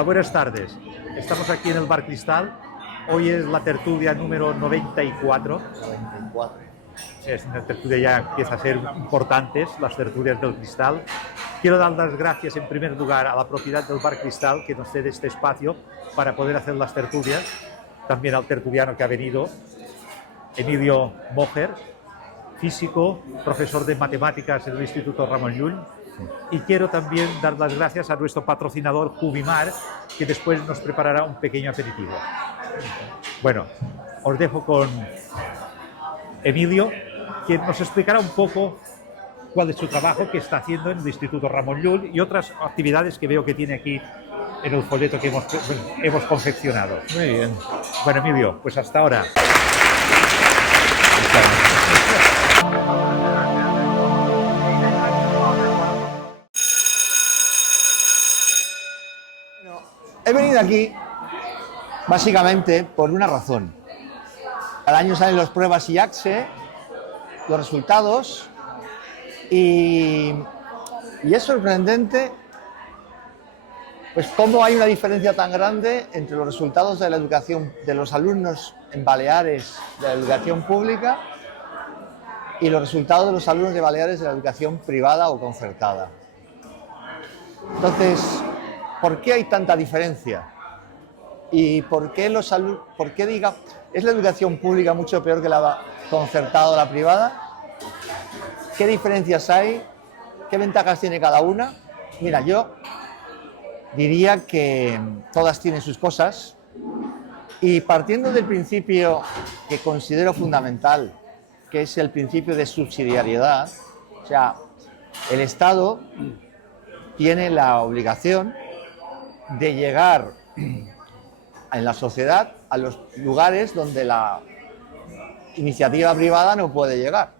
Hola, buenas tardes. Estamos aquí en el Bar Cristal. Hoy es la tertulia número 94. 94. Es una tertulia ya empieza a ser importantes, las tertulias del Cristal. Quiero dar las gracias en primer lugar a la propiedad del Bar Cristal que nos cede este espacio para poder hacer las tertulias. También al tertuliano que ha venido, Emilio Mojer, físico, profesor de matemáticas en el Instituto Ramon Llull. Y quiero también dar las gracias a nuestro patrocinador Cubimar, que después nos preparará un pequeño aperitivo. Bueno, os dejo con Emilio, quien nos explicará un poco cuál es su trabajo que está haciendo en el Instituto Ramon Llull y otras actividades que veo que tiene aquí en el folleto que hemos confeccionado. Muy bien. Bueno, Emilio, pues hasta ahora. He venido aquí básicamente por una razón. Al año salen las pruebas IACSE, los resultados, y es sorprendente pues cómo hay una diferencia tan grande entre los resultados de la educación de los alumnos en Baleares de la educación pública y los resultados de los alumnos de Baleares de la educación privada o concertada. Entonces, ¿por qué hay tanta diferencia? ¿Y por qué es la educación pública mucho peor que la concertada o la privada? ¿Qué diferencias hay? ¿Qué ventajas tiene cada una? Mira, yo diría que todas tienen sus cosas y partiendo del principio que considero fundamental, que es el principio de subsidiariedad, o sea, el Estado tiene la obligación de llegar en la sociedad a los lugares donde la iniciativa privada no puede llegar.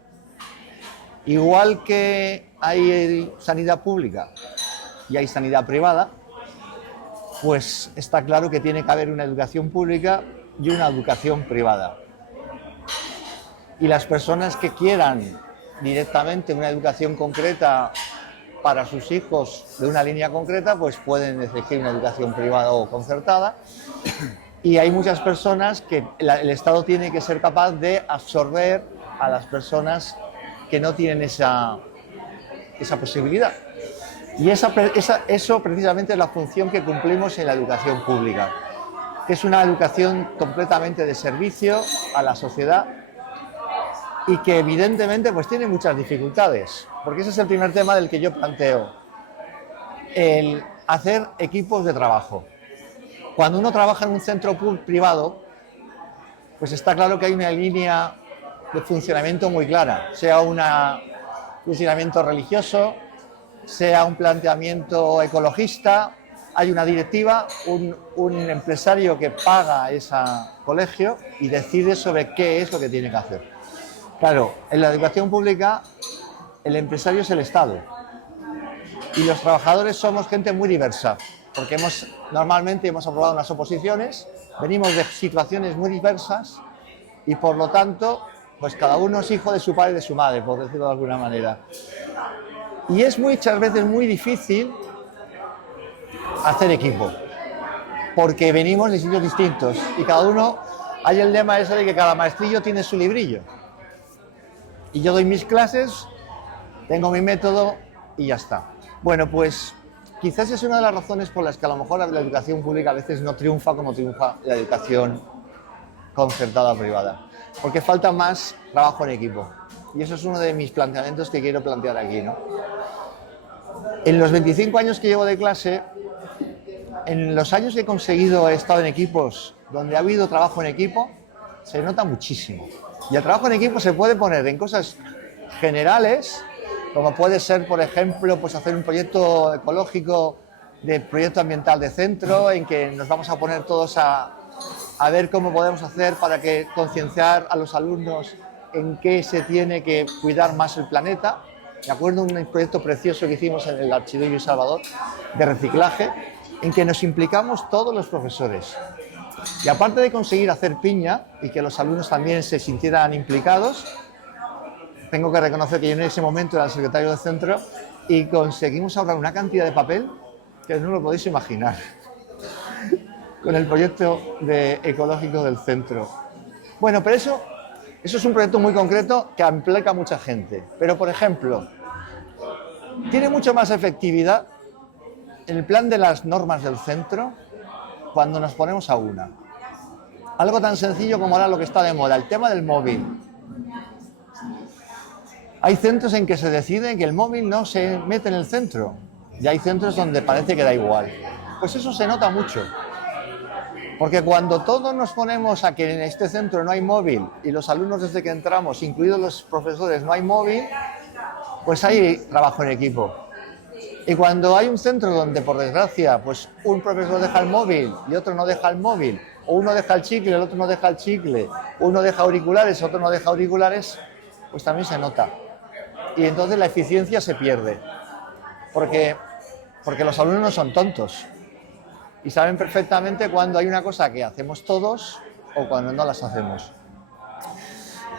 Igual que hay sanidad pública y hay sanidad privada, pues está claro que tiene que haber una educación pública y una educación privada. Y las personas que quieran directamente una educación concreta para sus hijos de una línea concreta, pues pueden elegir una educación privada o concertada. Y hay muchas personas que el Estado tiene que ser capaz de absorber a las personas que no tienen esa posibilidad. Y eso precisamente es la función que cumplimos en la educación pública, que es una educación completamente de servicio a la sociedad y que evidentemente pues tiene muchas dificultades, porque ese es el primer tema del que yo planteo, el hacer equipos de trabajo. Cuando uno trabaja en un centro privado, pues está claro que hay una línea de funcionamiento muy clara, sea un funcionamiento religioso, sea un planteamiento ecologista, hay una directiva, un empresario que paga ese colegio y decide sobre qué es lo que tiene que hacer. Claro, en la educación pública el empresario es el Estado y los trabajadores somos gente muy diversa, porque normalmente hemos aprobado unas oposiciones, venimos de situaciones muy diversas y por lo tanto, pues cada uno es hijo de su padre y de su madre, por decirlo de alguna manera. Y es muchas veces muy difícil hacer equipo, porque venimos de sitios distintos y cada uno, hay el lema ese de que cada maestrillo tiene su librillo. Y yo doy mis clases, tengo mi método y ya está. Bueno, pues quizás es una de las razones por las que a lo mejor la educación pública a veces no triunfa como triunfa la educación concertada o privada, porque falta más trabajo en equipo. Y eso es uno de mis planteamientos que quiero plantear aquí, ¿no? En los 25 años que llevo de clase, en los años que he estado en equipos donde ha habido trabajo en equipo, se nota muchísimo. Y el trabajo en equipo se puede poner en cosas generales, como puede ser, por ejemplo, pues hacer un proyecto ecológico, de proyecto ambiental de centro, en que nos vamos a poner todos a ver cómo podemos hacer para concienciar a los alumnos en qué se tiene que cuidar más el planeta. Me acuerdo de un proyecto precioso que hicimos en el Archiduque Salvador de reciclaje, en que nos implicamos todos los profesores. Y aparte de conseguir hacer piña y que los alumnos también se sintieran implicados, tengo que reconocer que yo en ese momento era el secretario del centro y conseguimos ahorrar una cantidad de papel que no lo podéis imaginar. con el proyecto ecológico del centro. Bueno, pero eso es un proyecto muy concreto que implica a mucha gente. Pero, por ejemplo, tiene mucho más efectividad el plan de las normas del centro cuando nos ponemos a una. Algo tan sencillo como ahora lo que está de moda, el tema del móvil. Hay centros en que se decide que el móvil no se mete en el centro y hay centros donde parece que da igual. Pues eso se nota mucho. Porque cuando todos nos ponemos a que en este centro no hay móvil y los alumnos desde que entramos, incluidos los profesores, no hay móvil, pues hay trabajo en equipo. Y cuando hay un centro donde, por desgracia, pues un profesor deja el móvil y otro no deja el móvil, o uno deja el chicle, el otro no deja el chicle, uno deja auriculares, otro no deja auriculares, pues también se nota. Y entonces la eficiencia se pierde. Porque los alumnos no son tontos. Y saben perfectamente cuando hay una cosa que hacemos todos o cuando no las hacemos.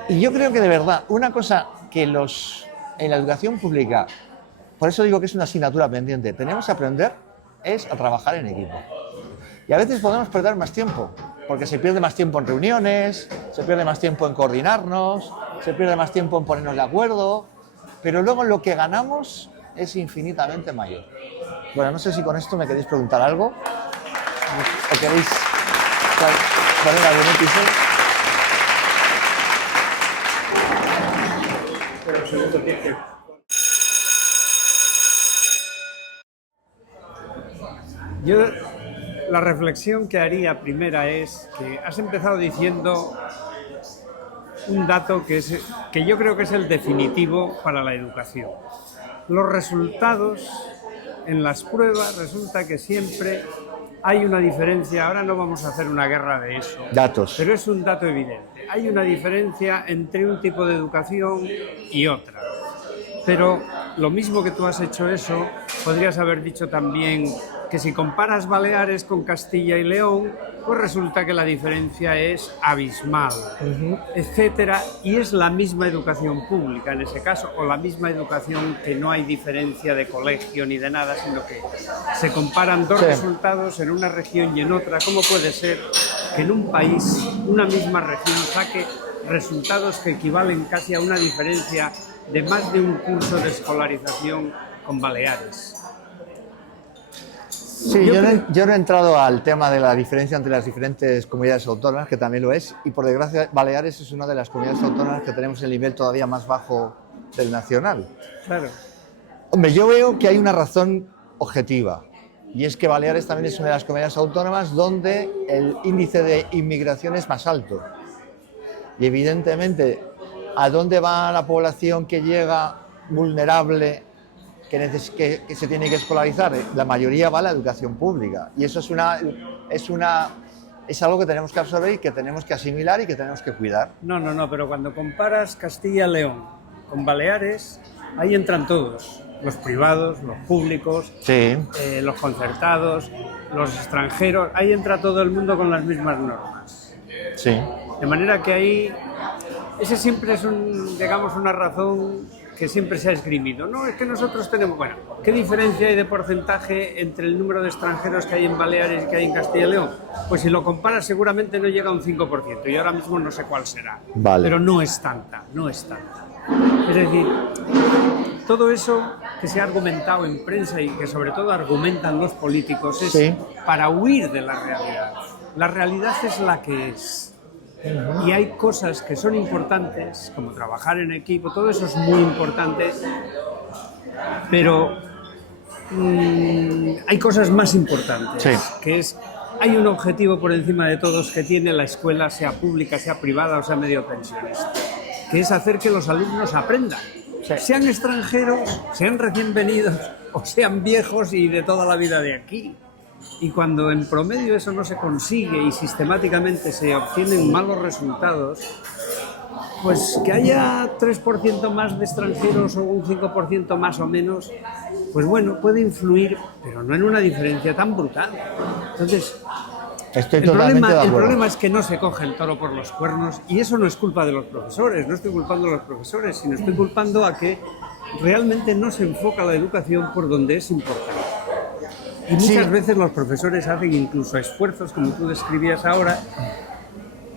Y yo creo que de verdad, una cosa que en la educación pública, por eso digo que es una asignatura pendiente, tenemos que aprender es a trabajar en equipo. Y a veces podemos perder más tiempo, porque se pierde más tiempo en reuniones, se pierde más tiempo en coordinarnos, se pierde más tiempo en ponernos de acuerdo, pero luego lo que ganamos es infinitamente mayor. Bueno, no sé si con esto me queréis preguntar algo o queréis poner algún episodio. Yo la reflexión que haría primera es que has empezado diciendo un dato que yo creo que es el definitivo para la educación. Los resultados en las pruebas resulta que siempre hay una diferencia. Ahora no vamos a hacer una guerra de eso. Datos. Pero es un dato evidente. Hay una diferencia entre un tipo de educación y otra. Pero lo mismo que tú has hecho eso, podrías haber dicho también que si comparas Baleares con Castilla y León, pues resulta que la diferencia es abismal, etcétera, y es la misma educación pública en ese caso, o la misma educación que no hay diferencia de colegio ni de nada, sino que se comparan dos resultados en una región y en otra. ¿Cómo puede ser que en un país, una misma región, saque resultados que equivalen casi a una diferencia de más de un curso de escolarización con Baleares? Sí, yo no he entrado al tema de la diferencia entre las diferentes comunidades autónomas, que también lo es, y por desgracia Baleares es una de las comunidades autónomas que tenemos el nivel todavía más bajo del nacional. Claro. Hombre, yo veo que hay una razón objetiva, y es que Baleares también es una de las comunidades autónomas donde el índice de inmigración es más alto. Y evidentemente, ¿a dónde va la población que llega vulnerable, que se tiene que escolarizar? La mayoría va a la educación pública. Y eso es algo que tenemos que absorber y que tenemos que asimilar y que tenemos que cuidar. No, pero cuando comparas Castilla-León con Baleares, ahí entran todos. Los privados, los públicos, sí. Los concertados, los extranjeros. Ahí entra todo el mundo con las mismas normas. Sí. De manera que ahí, ese siempre es una razón que siempre se ha esgrimido. No, es que nosotros tenemos... Bueno, ¿qué diferencia hay de porcentaje entre el número de extranjeros que hay en Baleares y que hay en Castilla y León? Pues si lo comparas seguramente no llega a un 5%, y ahora mismo no sé cuál será. Vale. Pero no es tanta. Es decir, todo eso que se ha argumentado en prensa y que sobre todo argumentan los políticos es para huir de la realidad. La realidad es la que es. Y hay cosas que son importantes, como trabajar en equipo, todo eso es muy importante, pero hay cosas más importantes, que es, hay un objetivo por encima de todos que tiene la escuela, sea pública, sea privada o sea medio pensionista, que es hacer que los alumnos aprendan, sean extranjeros, sean recién venidos o sean viejos y de toda la vida de aquí. Y cuando en promedio eso no se consigue y sistemáticamente se obtienen malos resultados, pues que haya 3% más de extranjeros o un 5% más o menos, pues bueno, puede influir, pero no en una diferencia tan brutal. Entonces, el problema es que no se coge el toro por los cuernos, y eso no es culpa de los profesores, no estoy culpando a los profesores, sino estoy culpando a que realmente no se enfoca la educación por donde es importante. Y muchas Sí. veces los profesores hacen incluso esfuerzos, como tú describías ahora,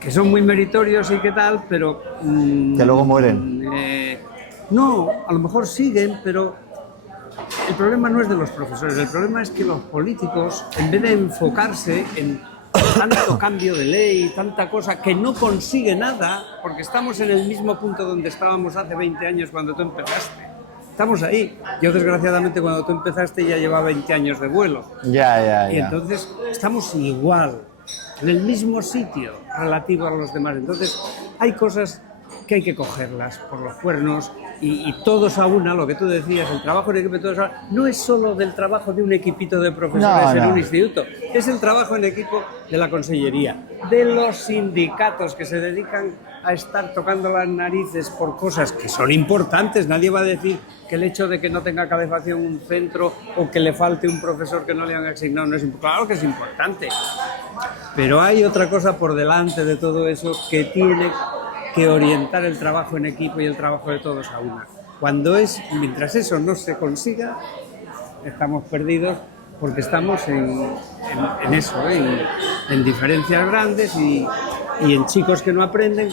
que son muy meritorios y qué tal, pero... Que luego mueren. No, a lo mejor siguen, pero el problema no es de los profesores, el problema es que los políticos, en vez de enfocarse en tanto cambio de ley, tanta cosa, que no consigue nada, porque estamos en el mismo punto donde estábamos hace 20 años cuando tú empezaste. Estamos ahí. Yo, desgraciadamente, cuando tú empezaste ya llevaba 20 años de vuelo. Ya. Y entonces estamos igual, en el mismo sitio relativo a los demás. Entonces hay cosas que hay que cogerlas por los cuernos y todos a una, lo que tú decías, el trabajo en equipo, todos a una, no es solo del trabajo de un equipito de profesores en un instituto, es el trabajo en equipo de la consellería, de los sindicatos que se dedican a estar tocando las narices por cosas que son importantes. Nadie va a decir que el hecho de que no tenga calefacción un centro o que le falte un profesor que no le han asignado no es importante. Claro que es importante, pero hay otra cosa por delante de todo eso que tiene que orientar el trabajo en equipo y el trabajo de todos a una. Mientras eso no se consiga, estamos perdidos porque estamos en eso, en diferencias grandes y en chicos que no aprenden,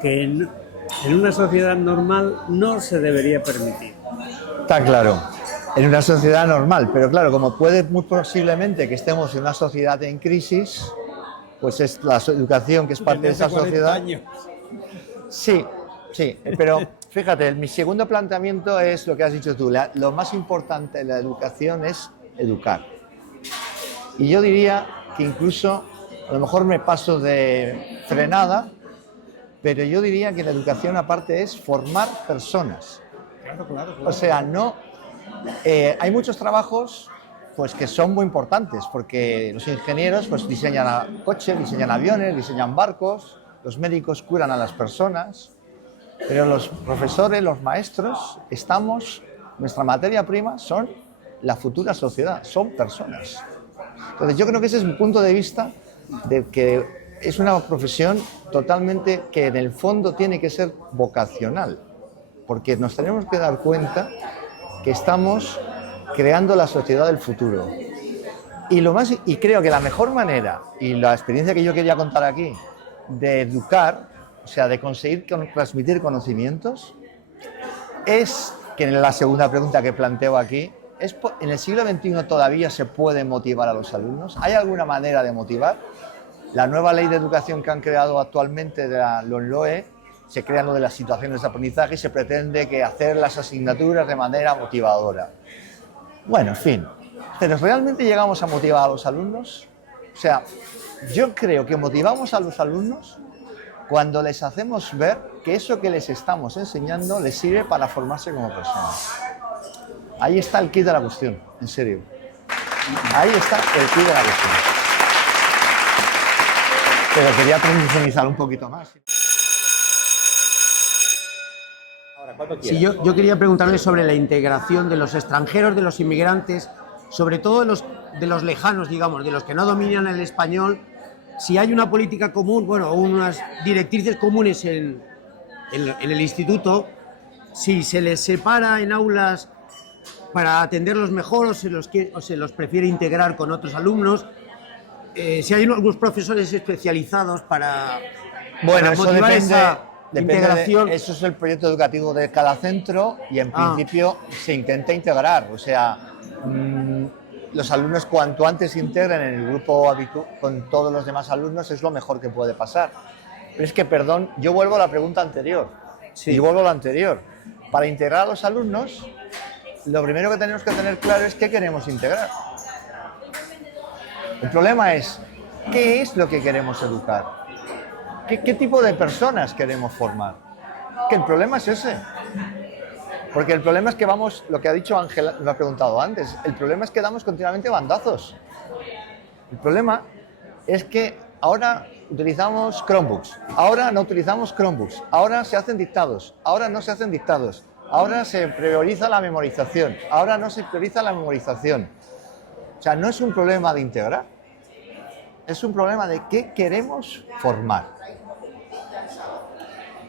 que en una sociedad normal no se debería permitir. Está claro, en una sociedad normal, pero claro, como puede muy posiblemente que estemos en una sociedad en crisis, pues es la educación que es parte de esa sociedad. Sí, pero fíjate, mi segundo planteamiento es lo que has dicho tú. Lo más importante de la educación es educar. Y yo diría que incluso, a lo mejor me paso de frenada, pero yo diría que la educación aparte es formar personas. Claro. O sea, hay muchos trabajos pues que son muy importantes, porque los ingenieros pues diseñan coches, diseñan aviones, diseñan barcos. Los médicos curan a las personas, pero los profesores, los maestros, nuestra materia prima son la futura sociedad, son personas. Entonces yo creo que ese es mi punto de vista, de que es una profesión totalmente que en el fondo tiene que ser vocacional, porque nos tenemos que dar cuenta que estamos creando la sociedad del futuro. Y creo que la mejor manera, y la experiencia que yo quería contar aquí, de educar, o sea, de conseguir transmitir conocimientos, es que en la segunda pregunta que planteo aquí, ¿en el siglo XXI todavía se puede motivar a los alumnos? ¿Hay alguna manera de motivar? La nueva ley de educación que han creado actualmente de la LOMLOE, se crean lo de las situaciones de aprendizaje y se pretende que hacer las asignaturas de manera motivadora. Bueno, en fin, ¿pero realmente llegamos a motivar a los alumnos? O sea, yo creo que motivamos a los alumnos cuando les hacemos ver que eso que les estamos enseñando les sirve para formarse como personas. Ahí está el quid de la cuestión, en serio. Ahí está el quid de la cuestión. Pero quería profundizar un poquito más. Sí, yo quería preguntarle sobre la integración de los extranjeros, de los inmigrantes, sobre todo de los lejanos, digamos, de los que no dominan el español. Si hay una política común, bueno, unas directrices comunes en el instituto, si se les separa en aulas para atenderlos mejor o se los prefiere integrar con otros alumnos, si hay algunos profesores especializados para motivar esa integración. Eso es el proyecto educativo de cada centro y en principio se intenta integrar, o sea, los alumnos cuanto antes se integren en el grupo con todos los demás alumnos es lo mejor que puede pasar. Pero es que, perdón, yo vuelvo a la pregunta anterior. Sí. Y vuelvo a la anterior. Para integrar a los alumnos, lo primero que tenemos que tener claro es qué queremos integrar. El problema es, ¿qué es lo que queremos educar? ¿Qué tipo de personas queremos formar? Que el problema es ese. Porque el problema es que lo que ha dicho Ángela, me ha preguntado antes, el problema es que damos continuamente bandazos. El problema es que ahora utilizamos Chromebooks, ahora no utilizamos Chromebooks, ahora se hacen dictados, ahora no se hacen dictados, ahora se prioriza la memorización, ahora no se prioriza la memorización. O sea, no es un problema de integrar, es un problema de qué queremos formar.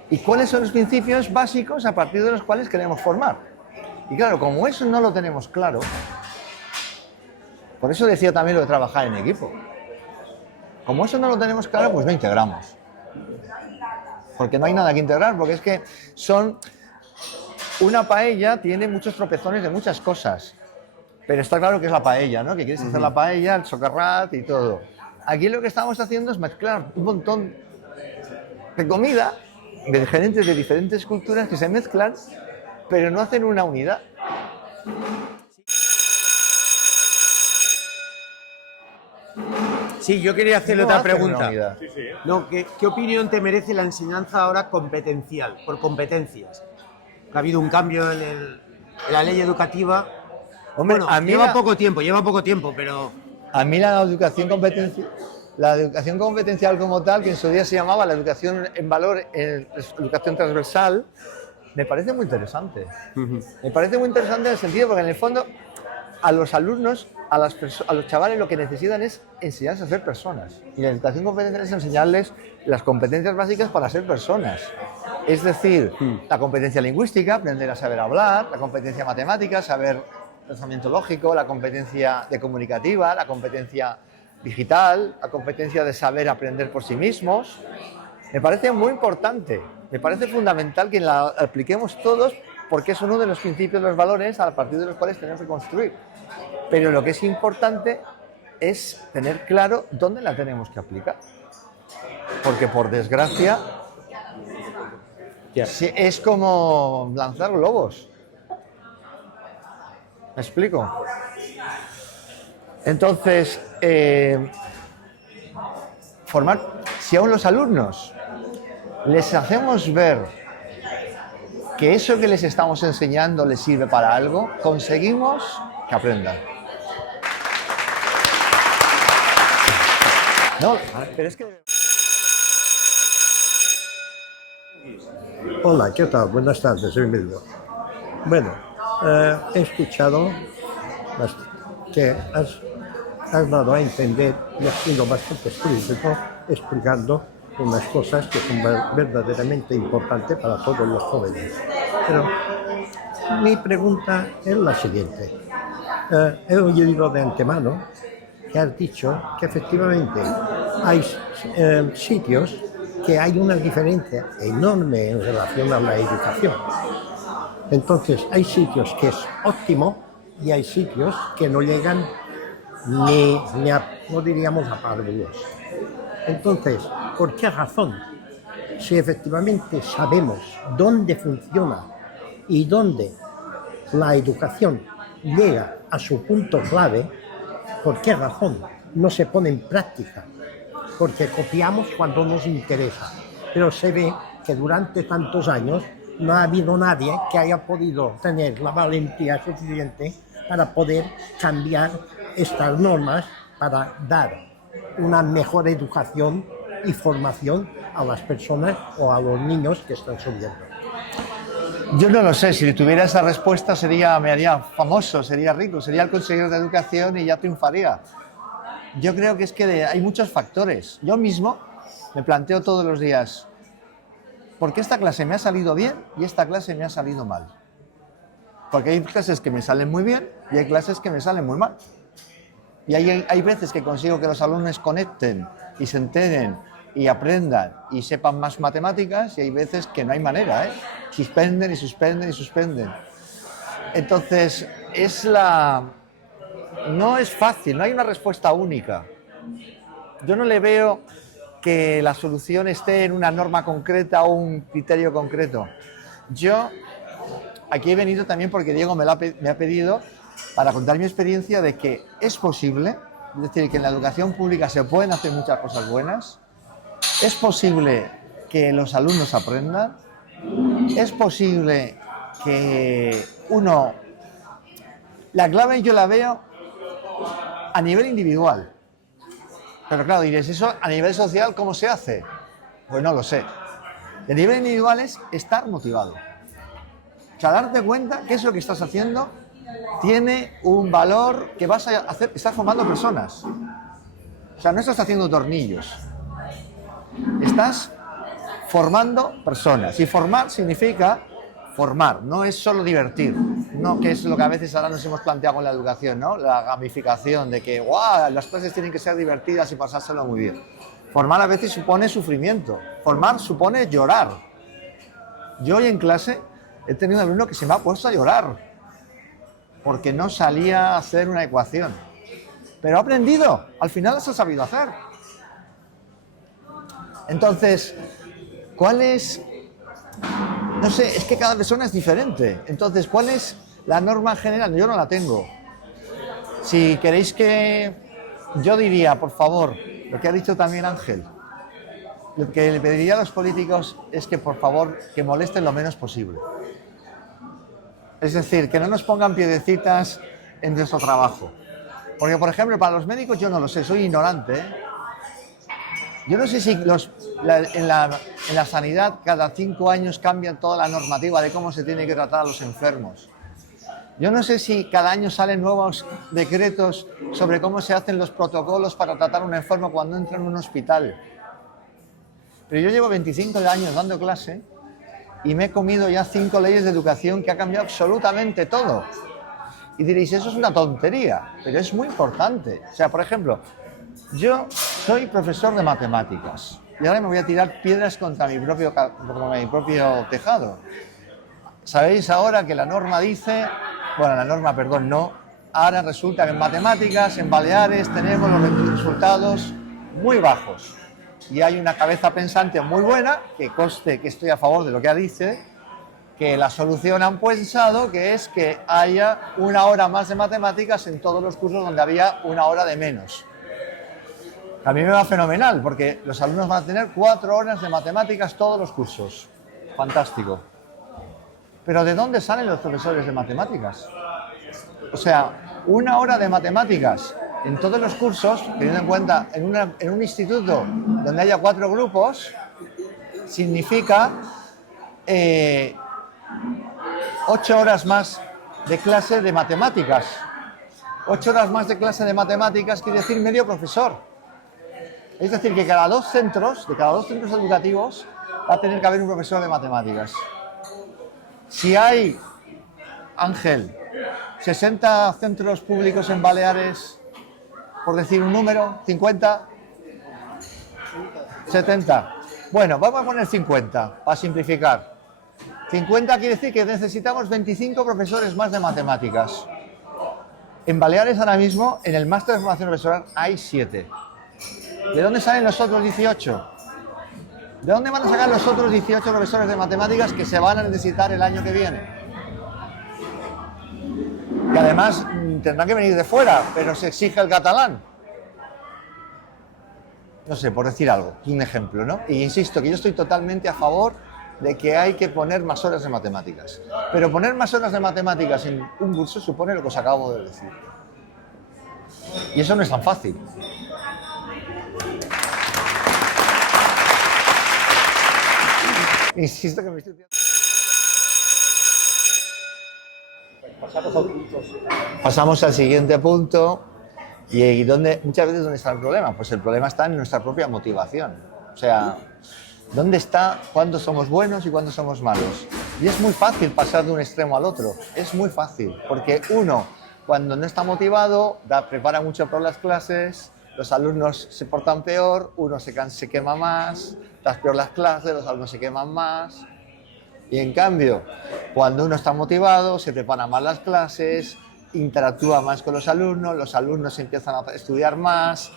¿Y cuáles son los principios básicos a partir de los cuales queremos formar? Y claro, como eso no lo tenemos claro, Por eso decía también lo de trabajar en equipo. Como eso no lo tenemos claro, pues no integramos. Porque no hay nada que integrar, porque es que una paella tiene muchos tropezones de muchas cosas. Pero está claro que es la paella, ¿no? Que quieres hacer la paella, el socarrat y todo. Aquí lo que estamos haciendo es mezclar un montón de comida de diferentes, culturas que se mezclan, pero no hacen una unidad. Sí, yo quería hacerle otra pregunta. Sí. No, ¿qué opinión te merece la enseñanza ahora competencial, por competencias? Ha habido un cambio en la ley educativa. Hombre, Bueno, a mí lleva poco tiempo, pero... A mí la educación competencial como tal, que en su día se llamaba la educación en valor, educación transversal, me parece muy interesante. Me parece muy interesante en el sentido porque en el fondo a los alumnos, a los chavales lo que necesitan es enseñarse a ser personas. Y la educación competencial es enseñarles las competencias básicas para ser personas. Es decir, la competencia lingüística, aprender a saber hablar, la competencia matemática, saber pensamiento lógico, la competencia de comunicativa, la competencia digital, la competencia de saber aprender por sí mismos. Me parece muy importante, me parece fundamental que la apliquemos todos porque es uno de los principios, los valores a partir de los cuales tenemos que construir. Pero lo que es importante es tener claro dónde la tenemos que aplicar. Porque por desgracia es como lanzar globos. ¿Me explico? Entonces, si aún los alumnos les hacemos ver que eso que les estamos enseñando les sirve para algo, conseguimos que aprendan. No, pero es que... Hola, ¿qué tal? Buenas tardes, bienvenido. Bueno, he escuchado que has dado a entender y has sido bastante explícito explicando unas cosas que son verdaderamente importantes para todos los jóvenes. Pero mi pregunta es la siguiente. He oído de antemano que has dicho que efectivamente hay sitios que hay una diferencia enorme en relación a la educación. Entonces, hay sitios que es óptimo y hay sitios que no llegan no diríamos a párvulos. Entonces, ¿por qué razón? Si efectivamente sabemos dónde funciona y dónde la educación llega a su punto clave, ¿por qué razón no se pone en práctica? Porque copiamos cuando nos interesa, pero se ve que durante tantos años no ha habido nadie que haya podido tener la valentía suficiente para poder cambiar estas normas para dar una mejor educación y formación a las personas o a los niños que están subiendo. Yo no lo sé, si tuviera esa respuesta me haría famoso, sería rico, sería el consejero de educación y ya triunfaría. Yo creo que es que hay muchos factores. Yo mismo me planteo todos los días, ¿por qué esta clase me ha salido bien y esta clase me ha salido mal? Porque hay clases que me salen muy bien y hay clases que me salen muy mal. Y hay veces que consigo que los alumnos conecten y se enteren y aprendan y sepan más matemáticas y hay veces que no hay manera, ¿eh? Suspenden y suspenden y suspenden. Entonces, no es fácil, no hay una respuesta única. Yo no le veo que la solución esté en una norma concreta o un criterio concreto. Yo aquí he venido también porque Diego me ha pedido para contar mi experiencia de que es posible, es decir, que en la educación pública se pueden hacer muchas cosas buenas, es posible que los alumnos aprendan, es posible que la clave yo la veo a nivel individual, pero claro, diréis, ¿eso a nivel social cómo se hace? Pues no lo sé. A nivel individual es estar motivado, o sea, darte cuenta que eso que estás haciendo tiene un valor que vas a hacer, estás formando personas. O sea, no estás haciendo tornillos. Estás formando personas. Y formar significa formar, no es solo divertir. no, que es lo que a veces ahora nos hemos planteado con la educación, ¿no? La gamificación, de que ¡guau! Las clases tienen que ser divertidas y pasárselo muy bien. Formar a veces supone sufrimiento, formar supone llorar. Yo hoy en clase he tenido un alumno que se me ha puesto a llorar porque no salía a hacer una ecuación, pero ha aprendido, al final las ha sabido hacer. Entonces, ¿cuál es? No sé, es que cada persona es diferente. Entonces, ¿cuál es la norma general? Yo no la tengo. Si queréis que... Yo diría, por favor, lo que ha dicho también Ángel, lo que le pediría a los políticos es que, por favor, que molesten lo menos posible. Es decir, que no nos pongan piedecitas en nuestro trabajo. Porque, por ejemplo, para los médicos yo no lo sé, soy ignorante, ¿eh? Yo no sé si en la sanidad cada 5 años cambian toda la normativa de cómo se tiene que tratar a los enfermos. Yo no sé si cada año salen nuevos decretos sobre cómo se hacen los protocolos para tratar a un enfermo cuando entra en un hospital. Pero yo llevo 25 años dando clase y me he comido ya 5 leyes de educación que ha cambiado absolutamente todo. Y diréis, eso es una tontería, pero es muy importante. O sea, por ejemplo, yo soy profesor de matemáticas y ahora me voy a tirar piedras contra mi propio tejado. Sabéis ahora que la norma dice, bueno, la norma, perdón, no, ahora resulta que en matemáticas, en Baleares, tenemos los resultados muy bajos. Y hay una cabeza pensante muy buena, que conste que estoy a favor de lo que dice, que la solución han pensado que es que haya 1 hora más de matemáticas en todos los cursos donde había 1 hora de menos. A mí me va fenomenal, porque los alumnos van a tener 4 horas de matemáticas todos los cursos. Fantástico. Pero ¿de dónde salen los profesores de matemáticas? O sea, 1 hora de matemáticas en todos los cursos, teniendo en cuenta en un instituto donde haya 4 grupos, significa 8 horas más de clase de matemáticas. 8 horas más de clase de matemáticas quiere decir medio profesor. Es decir, que cada 2 centros, de cada 2 centros educativos, va a tener que haber un profesor de matemáticas. Si hay, Ángel, 60 centros públicos en Baleares, por decir un número, 50, 70. Bueno, vamos a poner 50, para simplificar. 50 quiere decir que necesitamos 25 profesores más de matemáticas. En Baleares ahora mismo, en el máster de formación profesoral, hay 7. ¿De dónde salen los otros 18? ¿De dónde van a sacar los otros 18 profesores de matemáticas que se van a necesitar el año que viene? Y además tendrán que venir de fuera, pero se exige el catalán. No sé, por decir algo, un ejemplo, ¿no? Y insisto que yo estoy totalmente a favor de que hay que poner más horas de matemáticas. Pero poner más horas de matemáticas en un curso supone lo que os acabo de decir. Y eso no es tan fácil. Insisto que me estoy... Pasamos al siguiente punto. Y muchas veces, ¿dónde está el problema? Pues el problema está en nuestra propia motivación. O sea, ¿dónde está cuándo somos buenos y cuándo somos malos? Y es muy fácil pasar de un extremo al otro. Es muy fácil. Porque uno, cuando no está motivado, prepara mucho por las clases, los alumnos se portan peor, uno se quema más, das peor las clases, los alumnos se queman más. Y en cambio, cuando uno está motivado, se preparan más las clases, interactúa más con los alumnos empiezan a estudiar más,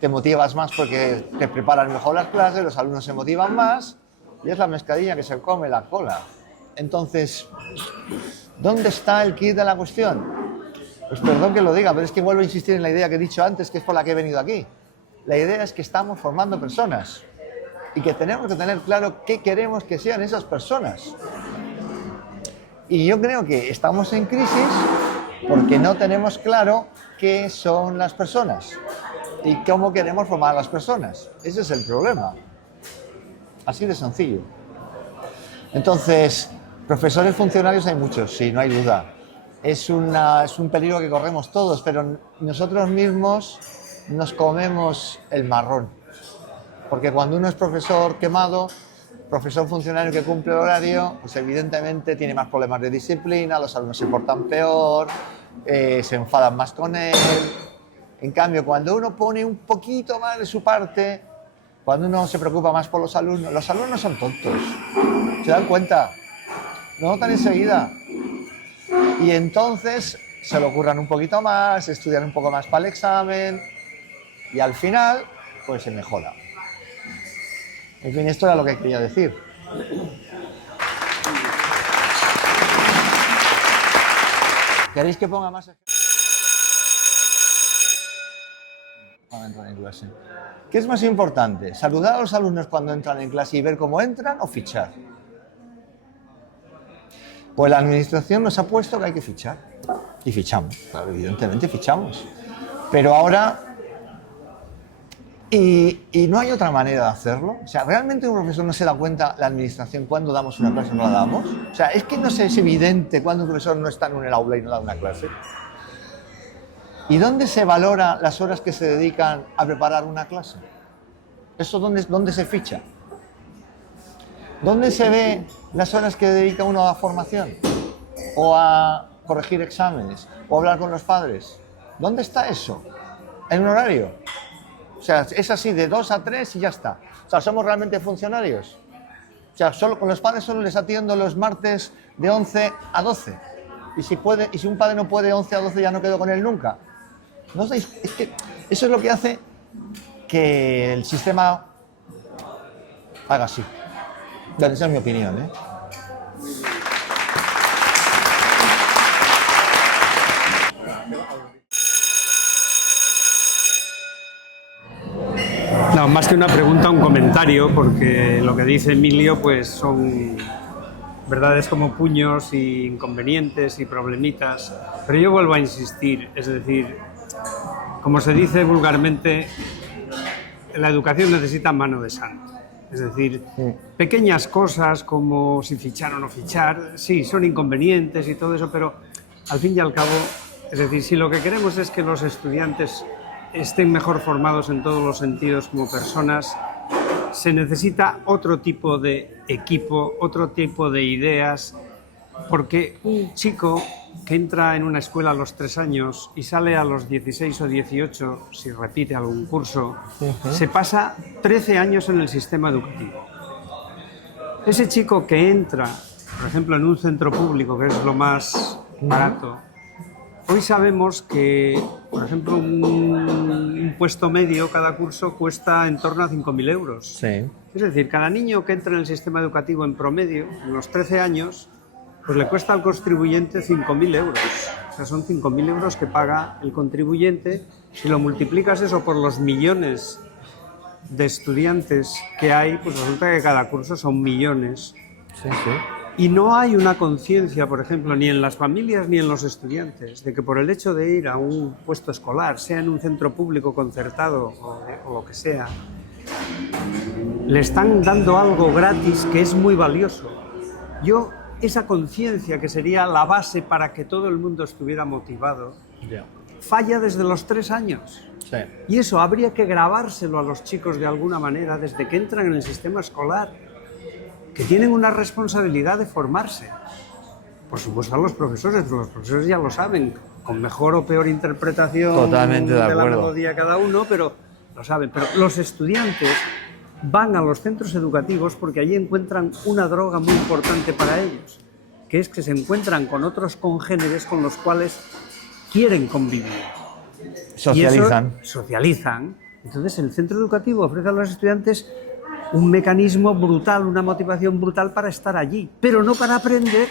te motivas más porque te preparan mejor las clases, los alumnos se motivan más y es la pescadilla que se come la cola. Entonces, ¿dónde está el quid de la cuestión? Pues perdón que lo diga, pero es que vuelvo a insistir en la idea que he dicho antes, que es por la que he venido aquí. La idea es que estamos formando personas y que tenemos que tener claro qué queremos que sean esas personas. Y yo creo que estamos en crisis porque no tenemos claro qué son las personas y cómo queremos formar a las personas. Ese es el problema. Así de sencillo. Entonces, profesores funcionarios hay muchos, sí, no hay duda. Es un peligro que corremos todos, pero nosotros mismos nos comemos el marrón. Porque cuando uno es profesor quemado, profesor funcionario que cumple el horario, pues evidentemente tiene más problemas de disciplina, los alumnos se portan peor, se enfadan más con él. En cambio, cuando uno pone un poquito más de su parte, cuando uno se preocupa más por los alumnos no son tontos, se dan cuenta, lo notan enseguida. Y entonces se lo curran un poquito más, estudian un poco más para el examen y al final, pues se mejora. En fin, esto era lo que quería decir. ¿Queréis que ponga más ejemplos? ¿Qué es más importante? ¿Saludar a los alumnos cuando entran en clase y ver cómo entran o fichar? Pues la administración nos ha puesto que hay que fichar. Y fichamos, claro, evidentemente fichamos. Pero ahora... Y no hay otra manera de hacerlo. O sea, ¿realmente un profesor no se da cuenta, la administración, cuando damos una clase o no la damos? O sea, es que no sé, es evidente cuando un profesor no está en el aula y no da una clase. ¿Y dónde se valora las horas que se dedican a preparar una clase? ¿Eso dónde se ficha? ¿Dónde se ve las horas que dedica uno a formación? ¿O a corregir exámenes? ¿O a hablar con los padres? ¿Dónde está eso? ¿En un horario? O sea, es así, de 2 a 3 y ya está. O sea, ¿somos realmente funcionarios? O sea, solo, con los padres solo les atiendo los martes de 11 a 12. Y si un padre no puede 11 a 12, ya no quedo con él nunca. No sé, es que eso es lo que hace que el sistema haga así. Bueno, esa es mi opinión, ¿eh? No, más que una pregunta, un comentario, porque lo que dice Emilio pues son verdades como puños y inconvenientes y problemitas, pero yo vuelvo a insistir, es decir, como se dice vulgarmente, la educación necesita mano de santo. Es decir, pequeñas cosas como si fichar o no fichar, sí, son inconvenientes y todo eso, pero al fin y al cabo, es decir, si lo que queremos es que los estudiantes estén mejor formados en todos los sentidos como personas, se necesita otro tipo de equipo, otro tipo de ideas, porque un chico que entra en una escuela a los 3 años y sale a los 16 o 18, si repite algún curso, se pasa 13 años en el sistema educativo. Ese chico que entra, por ejemplo, en un centro público, que es lo más barato, hoy sabemos que, por ejemplo, un puesto medio cada curso cuesta en torno a 5.000 euros. Sí. Es decir, cada niño que entra en el sistema educativo en promedio, en los 13 años, pues le cuesta al contribuyente 5.000 euros. O sea, son 5.000 euros que paga el contribuyente. Si lo multiplicas eso por los millones de estudiantes que hay, pues resulta que cada curso son millones. Sí, sí. Y no hay una conciencia, por ejemplo, ni en las familias ni en los estudiantes, de que por el hecho de ir a un puesto escolar, sea en un centro público concertado o lo que sea, le están dando algo gratis que es muy valioso. Esa conciencia que sería la base para que todo el mundo estuviera motivado, falla desde los 3 años. Sí. Y eso habría que grabárselo a los chicos de alguna manera desde que entran en el sistema escolar, que tienen una responsabilidad de formarse. Por supuesto a los profesores ya lo saben, con mejor o peor interpretación Totalmente de la acuerdo. melodía cada uno, pero lo saben. Pero los estudiantes van a los centros educativos porque allí encuentran una droga muy importante para ellos, que es que se encuentran con otros congéneres con los cuales quieren convivir. Socializan. Y eso, socializan. Entonces el centro educativo ofrece a los estudiantes un mecanismo brutal, una motivación brutal para estar allí, pero no para aprender.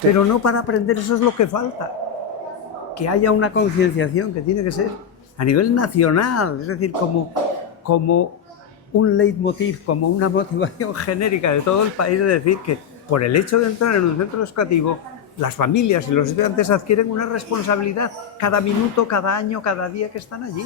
Pero no para aprender, eso es lo que falta. Que haya una concienciación que tiene que ser a nivel nacional, es decir, como un leitmotiv, como una motivación genérica de todo el país, de decir que por el hecho de entrar en un centro educativo, las familias y los estudiantes adquieren una responsabilidad cada minuto, cada año, cada día que están allí.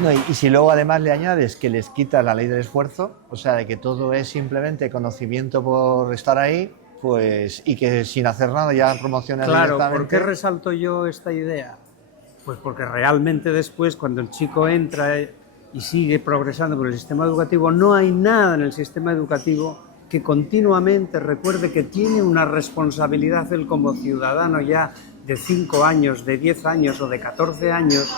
No, y si luego además le añades que les quita la ley del esfuerzo, o sea, de que todo es simplemente conocimiento por estar ahí, pues, y que sin hacer nada ya promocionan Claro, directamente. ¿por qué resalto yo esta idea? Pues porque realmente después, cuando el chico entra y sigue progresando por el sistema educativo, no hay nada en el sistema educativo que continuamente recuerde que tiene una responsabilidad él como ciudadano ya de 5 años, de 10 años o de 14 años,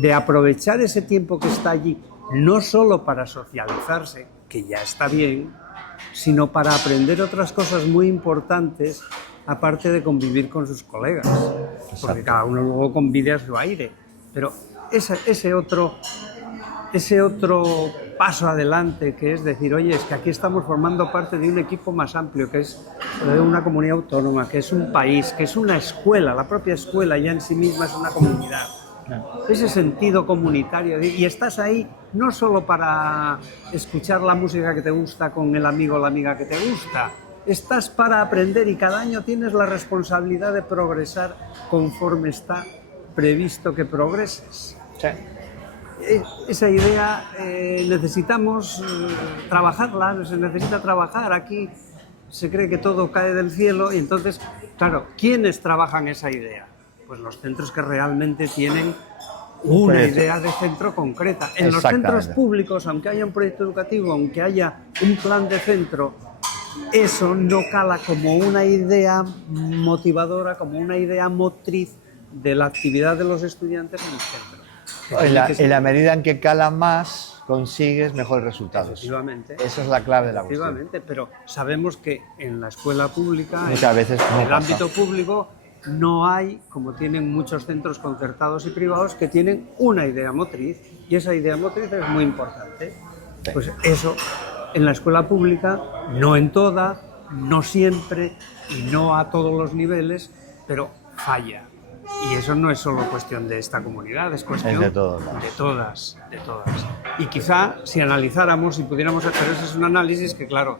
de aprovechar ese tiempo que está allí, no solo para socializarse, que ya está bien, sino para aprender otras cosas muy importantes, aparte de convivir con sus colegas. Porque cada uno luego convive a su aire. Pero ese otro paso adelante, que es decir, oye, es que aquí estamos formando parte de un equipo más amplio, que es una comunidad autónoma, que es un país, que es una escuela, la propia escuela ya en sí misma es una comunidad. Ese sentido comunitario, y estás ahí no solo para escuchar la música que te gusta con el amigo o la amiga que te gusta, estás para aprender y cada año tienes la responsabilidad de progresar conforme está previsto que progreses. Sí. Esa idea necesitamos trabajarla, se necesita trabajar. Aquí se cree que todo cae del cielo y entonces, claro, ¿quiénes trabajan esa idea? Pues los centros que realmente tienen una idea de centro concreta. En los centros públicos, aunque haya un proyecto educativo, aunque haya un plan de centro, eso no cala como una idea motivadora, como una idea motriz de la actividad de los estudiantes en el centro. En la medida en que cala más, consigues mejores resultados. Efectivamente. Esa es la clave de la cuestión. Efectivamente, pero sabemos que en la escuela pública, muchas veces en el ámbito público, no hay, como tienen muchos centros concertados y privados, que tienen una idea motriz, y esa idea motriz es muy importante. Sí. Pues eso, en la escuela pública, no en toda, no siempre, y no a todos los niveles, pero falla. Y eso no es solo cuestión de esta comunidad, es cuestión de todas. Y quizá si analizáramos y pudiéramos hacer, ese es un análisis que, claro,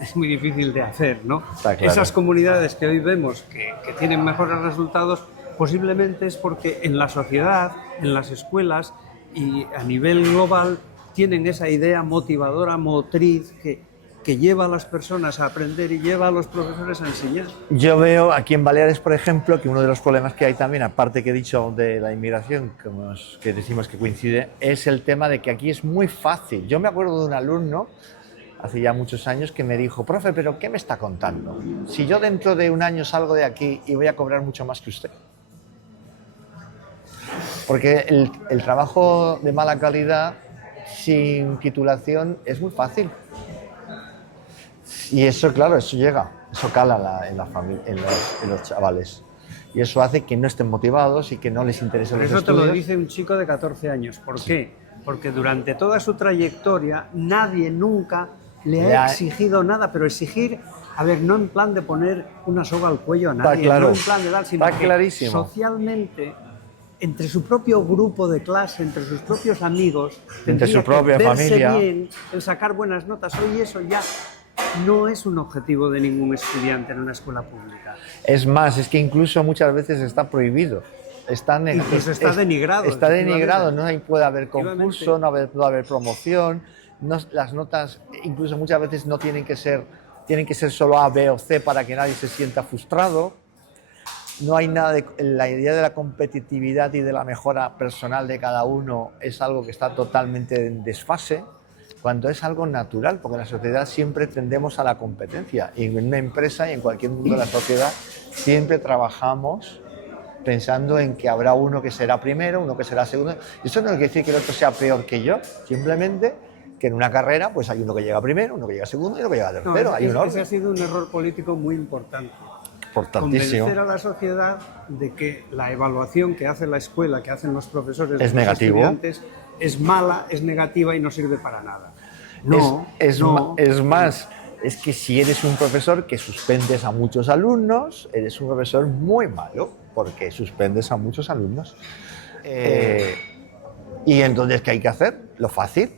es muy difícil de hacer, ¿no? Claro. Esas comunidades que hoy vemos que tienen mejores resultados, posiblemente es porque en la sociedad, en las escuelas y a nivel global tienen esa idea motivadora, motriz, que lleva a las personas a aprender y lleva a los profesores a enseñar. Yo veo aquí en Baleares, por ejemplo, que uno de los problemas que hay también, aparte que he dicho de la inmigración, que decimos que coincide, es el tema de que aquí es muy fácil. Yo me acuerdo de un alumno, hace ya muchos años, que me dijo, profe, ¿pero qué me está contando? Si yo dentro de un año salgo de aquí y voy a cobrar mucho más que usted. Porque el trabajo de mala calidad, sin titulación, es muy fácil. Y eso, claro, eso llega, eso cala en la familia, en los chavales. Y eso hace que no estén motivados y que no les interesen los estudios. Eso te lo dice un chico de 14 años. ¿Por qué? Porque durante toda su trayectoria nadie nunca le ha exigido nada, pero exigir, a ver, no en plan de poner una soga al cuello a nadie, claro. no en plan de dar, sino Está que clarísimo. Socialmente, entre su propio grupo de clase, entre sus propios amigos, entre su propia que verse familia, bien, el sacar buenas notas, hoy eso ya no es un objetivo de ningún estudiante en una escuela pública. Es más, es que incluso muchas veces está prohibido. Incluso está denigrado. Está denigrado, no puede haber concurso, no puede haber promoción, las notas incluso muchas veces no tienen que ser solo A, B o C para que nadie se sienta frustrado. No hay nada la idea de la competitividad y de la mejora personal de cada uno es algo que está totalmente en desfase, cuando es algo natural, porque en la sociedad siempre tendemos a la competencia. Y en una empresa y en cualquier mundo de la sociedad siempre trabajamos pensando en que habrá uno que será primero, uno que será segundo. Eso no quiere decir que el otro sea peor que yo, simplemente que en una carrera pues hay uno que llega primero, uno que llega segundo y uno que llega tercero. Ese ha sido un error político muy importante. Importantísimo. Convencer a la sociedad de que la evaluación que hace la escuela, que hacen los profesores, es negativo, estudiantes, es mala, es negativa y no sirve para nada. Es más, es que si eres un profesor que suspendes a muchos alumnos, eres un profesor muy malo, porque suspendes a muchos alumnos. Y entonces, ¿qué hay que hacer? Lo fácil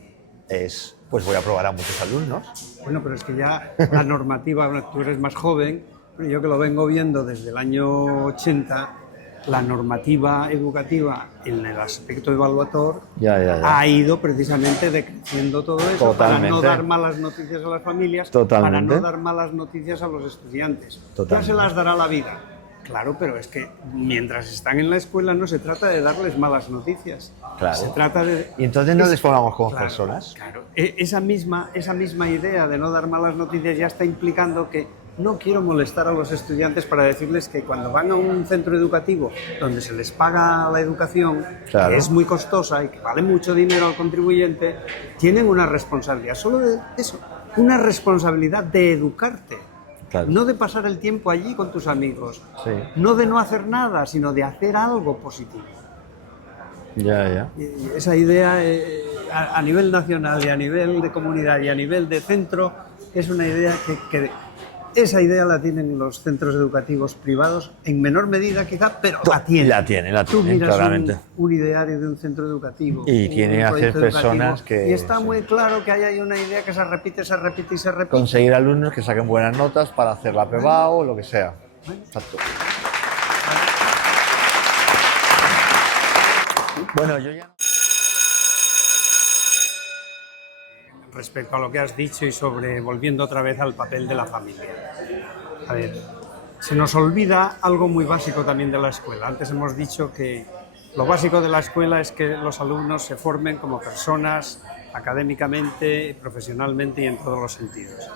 es, pues voy a probar a muchos alumnos. Bueno, pero es que ya la normativa, tú eres más joven, yo que lo vengo viendo desde el año 80, la normativa educativa en el aspecto evaluador ha ido precisamente decreciendo todo eso. Totalmente. Para no dar malas noticias a las familias, Totalmente. para no dar malas noticias a los estudiantes. Ya se las dará la vida, Claro, pero es que mientras están en la escuela no se trata de darles malas noticias. Claro. Se trata de... Y entonces no les formamos como Claro, personas. Claro. Esa misma idea de no dar malas noticias ya está implicando que no quiero molestar a los estudiantes para decirles que cuando van a un centro educativo donde se les paga la educación, Claro. que es muy costosa y que vale mucho dinero al contribuyente, tienen una responsabilidad. Solo de eso, una responsabilidad de educarte. Claro. No de pasar el tiempo allí con tus amigos, Sí. no de no hacer nada, sino de hacer algo positivo. Ya. Y esa idea a nivel nacional y a nivel de comunidad y a nivel de centro es una idea que esa idea la tienen los centros educativos privados en menor medida quizá, pero la tienen. La Tú tienen, miras claramente. un ideario de un centro educativo Y un tiene que hacer proyecto personas educativo, que- y está sí. muy claro que ahí hay una idea que se repite y se repite. Conseguir alumnos que saquen buenas notas para hacer la PEBAO o lo que sea. Exacto. Bueno, yo ya... Respecto a lo que has dicho y sobre, volviendo otra vez al papel de la familia. A ver, se nos olvida algo muy básico también de la escuela. Antes hemos dicho que lo básico de la escuela es que los alumnos se formen como personas académicamente, profesionalmente y en todos los sentidos.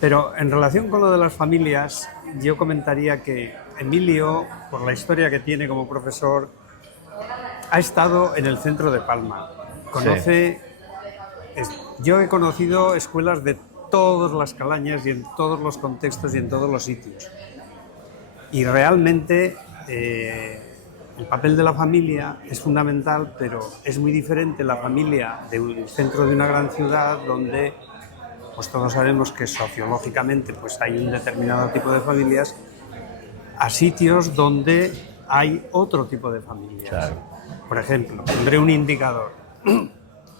Pero en relación con lo de las familias, yo comentaría que Emilio, por la historia que tiene como profesor, ha estado en el centro de Palma. Conoce... Yo he conocido escuelas de todas las calañas y en todos los contextos y en todos los sitios. Y realmente el papel de la familia es fundamental, pero es muy diferente la familia de un centro de una gran ciudad donde pues todos sabemos que sociológicamente pues hay un determinado tipo de familias, a sitios donde hay otro tipo de familias. Claro. Por ejemplo, pondré un indicador.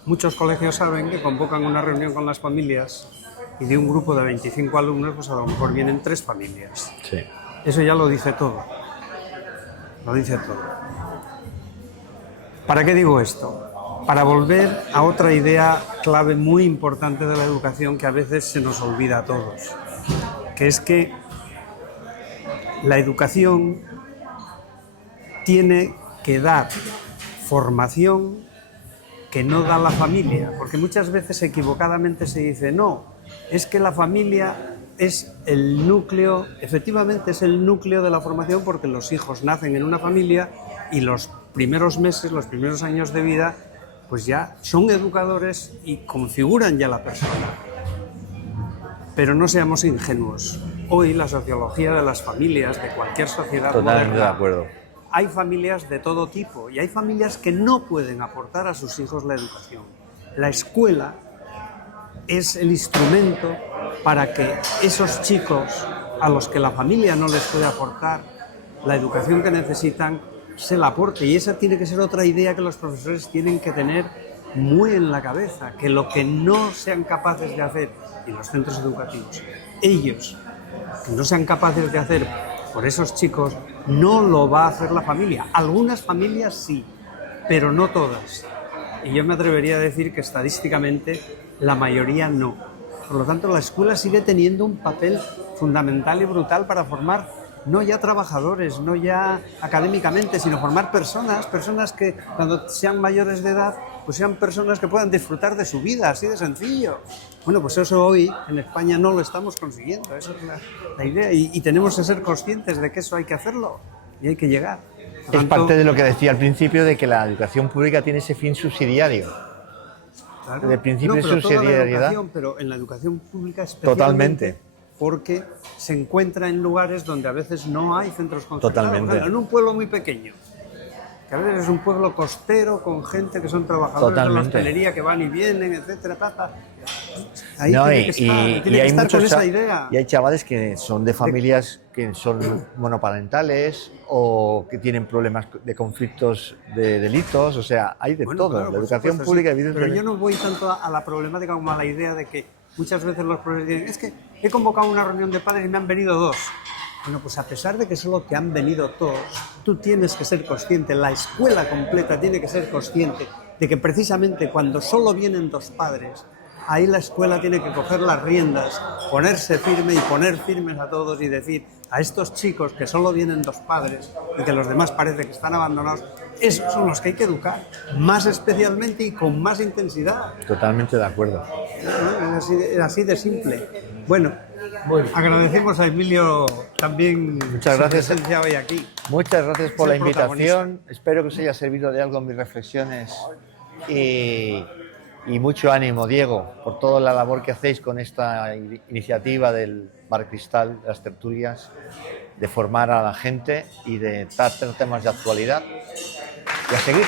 Muchos colegios saben que convocan una reunión con las familias y de un grupo de 25 alumnos, pues a lo mejor vienen 3 familias. Sí. Eso ya lo dice todo. Lo dice todo. ¿Para qué digo esto? Para volver a otra idea clave muy importante de la educación que a veces se nos olvida a todos, que es que la educación tiene que dar formación que no da la familia, porque muchas veces equivocadamente se dice, no, es que la familia es el núcleo, efectivamente es el núcleo de la formación porque los hijos nacen en una familia y los primeros meses, los primeros años de vida, pues ya son educadores y configuran ya la persona. Pero no seamos ingenuos. Hoy la sociología de las familias, de cualquier sociedad Totalmente moderna, de acuerdo. hay familias de todo tipo y hay familias que no pueden aportar a sus hijos la educación. La escuela es el instrumento para que esos chicos a los que la familia no les puede aportar la educación que necesitan, se la aporte. Y esa tiene que ser otra idea que los profesores tienen que tener muy en la cabeza, que lo que no sean capaces de hacer en los centros educativos, ellos, que no sean capaces de hacer por esos chicos, no lo va a hacer la familia. Algunas familias sí, pero no todas. Y yo me atrevería a decir que estadísticamente la mayoría no. Por lo tanto, la escuela sigue teniendo un papel fundamental y brutal para formar no ya trabajadores, no ya académicamente, sino formar personas que cuando sean mayores de edad, pues sean personas que puedan disfrutar de su vida, así de sencillo. Bueno, pues eso hoy en España no lo estamos consiguiendo, esa es la idea, y tenemos que ser conscientes de que eso hay que hacerlo y hay que llegar. Por Es tanto, parte de lo que decía al principio, de que la educación pública tiene ese fin subsidiario. claro, del principio de pero toda la subsidiariedad. educación, pero en la educación pública especialmente, Totalmente. porque se encuentra en lugares donde a veces no hay centros concertados. Totalmente. En un pueblo muy pequeño, que a veces es un pueblo costero con gente que son trabajadores de la Totalmente. hostelería que van y vienen, etcétera, ahí No, tiene que estar, tiene que estar con esa idea. y hay chavales que son de familias que son monoparentales o que tienen problemas de conflictos de delitos, o sea, hay de Bueno, todo. claro, La por educación supuesto, pública, sí. evidentemente. Pero yo no voy tanto a la problemática como a la idea de que muchas veces los profesores dicen, es que he convocado una reunión de padres y me han venido 2. Bueno, pues a pesar de que solo te han venido 2, tú tienes que ser consciente, la escuela completa tiene que ser consciente de que precisamente cuando solo vienen 2 padres, ahí la escuela tiene que coger las riendas, ponerse firme y poner firmes a todos y decir a estos chicos que solo vienen 2 padres y que los demás parece que están abandonados, esos son los que hay que educar, más especialmente y con más intensidad. Totalmente de acuerdo. Es así de simple. Bueno, agradecemos a Emilio también Muchas su gracias. presencia hoy aquí. Muchas gracias por Es la el protagonista. invitación. Espero que os haya servido de algo mis reflexiones y mucho ánimo, Diego, por toda la labor que hacéis con esta iniciativa del Bar Cristal, de las tertulias, de formar a la gente y de tratar temas de actualidad. Y a seguir.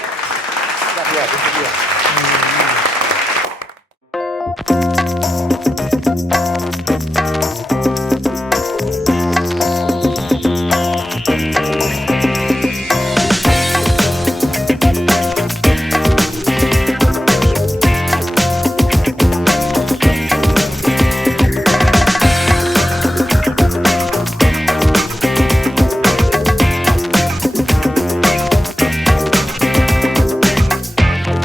Gracias.